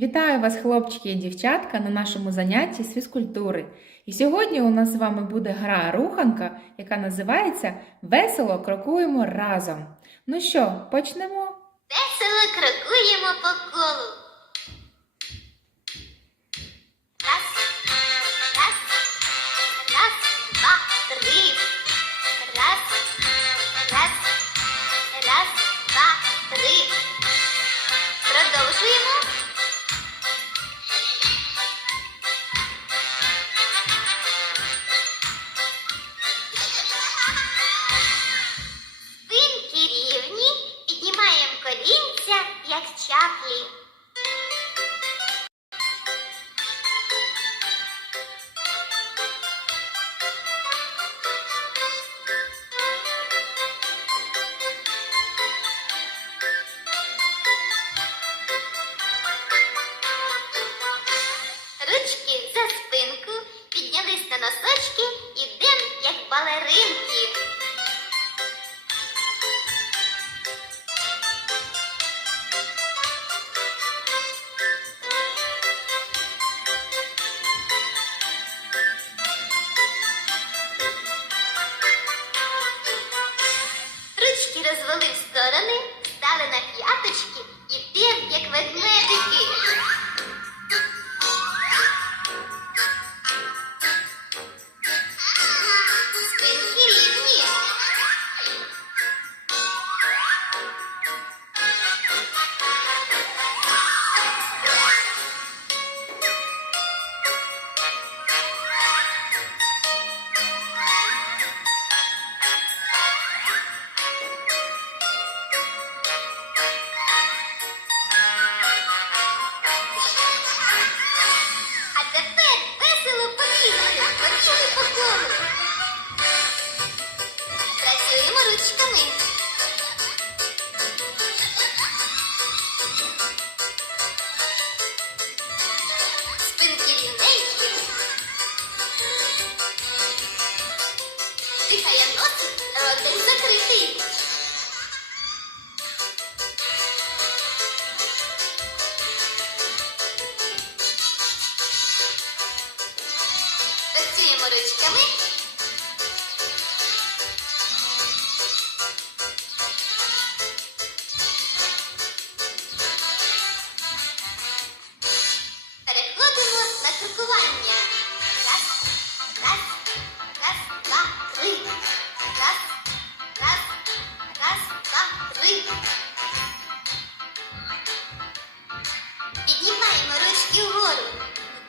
Вітаю вас, хлопчики і дівчатка, на нашому занятті з фізкультури. І сьогодні у нас з вами буде гра руханка, яка називається Весело крокуємо разом. Ну що, почнемо? Весело крокуємо по колу. Носочки, ідем, як балеринки. Ручки розвели в сторони, стали на п'яточки і п'ять, як ведмедики. Дихає носик, ротик закритий. Працюємо ручками.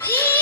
Please.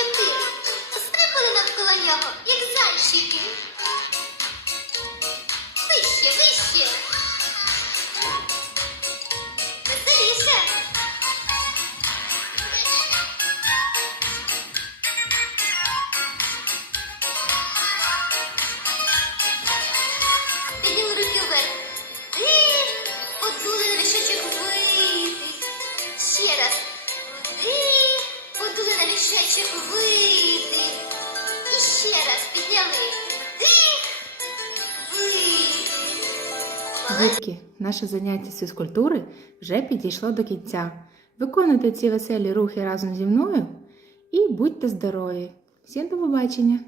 чотири. стрибали навколо нього, як зайчики. Вішечок видих. І ще раз підняли. Дих. Дітки, наше заняття з фізкультури вже підійшло до кінця. Виконуйте ці веселі рухи разом зі мною і будьте здорові! Всім до побачення!